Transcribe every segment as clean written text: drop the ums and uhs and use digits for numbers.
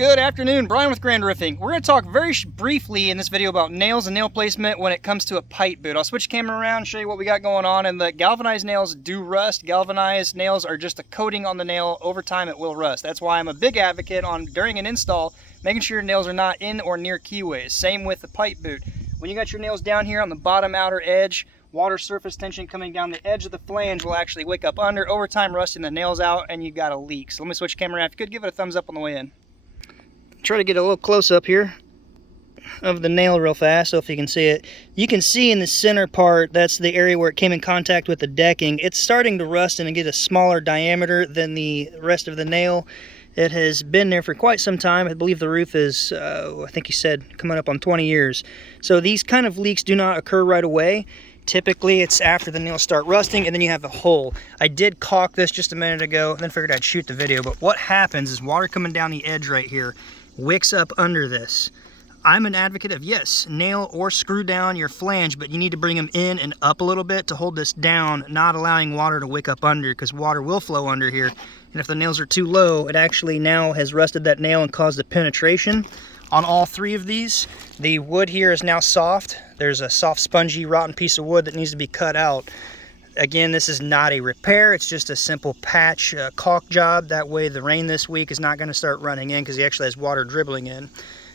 Good afternoon, Brian with Grand Roofing. We're going to talk very briefly in this video about nails and nail placement when it comes to a pipe boot. I'll switch the camera around and show you what we got going on. And the galvanized nails do rust. Galvanized nails are just a coating on the nail. Over time it will rust. That's why I'm a big advocate on during an install making sure your nails are not in or near keyways. Same with the pipe boot. When you got your nails down here on the bottom outer edge, water surface tension coming down the edge of the flange will actually wick up under. Over time rusting the nails out and you got a leak. So let me switch the camera around. If you could give it a thumbs up on the way in. Try to get a little close up here of the nail real fast so if you can see it. You can see in the center part, that's the area where it came in contact with the decking. It's starting to rust and get a smaller diameter than the rest of the nail. It has been there for quite some time. I believe the roof is, I think he said, coming up on 20 years. So these kind of leaks do not occur right away. Typically it's after the nails start rusting and then you have a hole. I did caulk this just a minute ago and then figured I'd shoot the video, but what happens is water coming down the edge right here wicks up under this. I'm an advocate of, yes, nail or screw down your flange, but you need to bring them in and up a little bit to hold this down, not allowing water to wick up under, because water will flow under here. And if the nails are too low, it actually now has rusted that nail and caused a penetration. On all three of these, the wood here is now soft. There's a soft, spongy, rotten piece of wood that needs to be cut out. Again, this is not a repair, it's just a simple patch caulk job. That way the rain this week is not going to start running in because he actually has water dribbling in.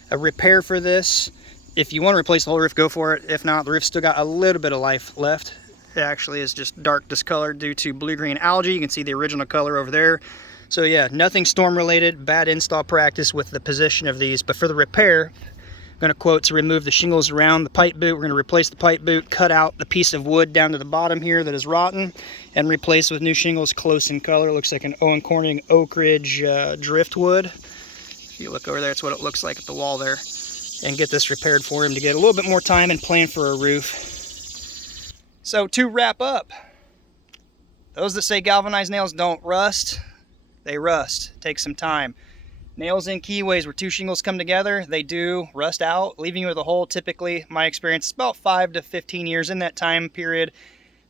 A repair for this, if you want to replace the whole roof, go for it. If not, the roof's still got a little bit of life left. It actually is just dark discolored due to blue-green algae. You can see the original color over there. So yeah, nothing storm related, bad install practice with the position of these. But for the repair, I'm going to quote to remove the shingles around the pipe boot. We're going to replace the pipe boot, cut out the piece of wood down to the bottom here that is rotten, and replace with new shingles close in color. Looks like an Owen Corning Oak Ridge driftwood. If you look over there, that's what it looks like at the wall there. And get this repaired for him to get a little bit more time and plan for a roof. So to wrap up, those that say galvanized nails don't rust, they rust. It takes some time. Nails in keyways where two shingles come together, they do rust out, leaving you with a hole. Typically, my experience is about 5 to 15 years in that time period.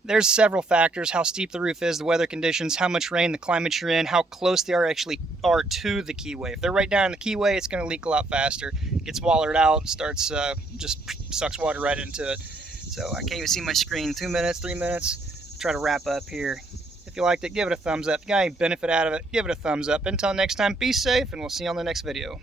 There's several factors: how steep the roof is, the weather conditions, how much rain, the climate you're in, how close they actually are to the keyway. If they're right down in the keyway, it's going to leak a lot faster. It gets wallered out, starts just sucks water right into it. So I can't even see my screen. 2 minutes, 3 minutes. I'll try to wrap up here. If you liked it, give it a thumbs up. If you got any benefit out of it, give it a thumbs up. Until next time, be safe, and we'll see you on the next video.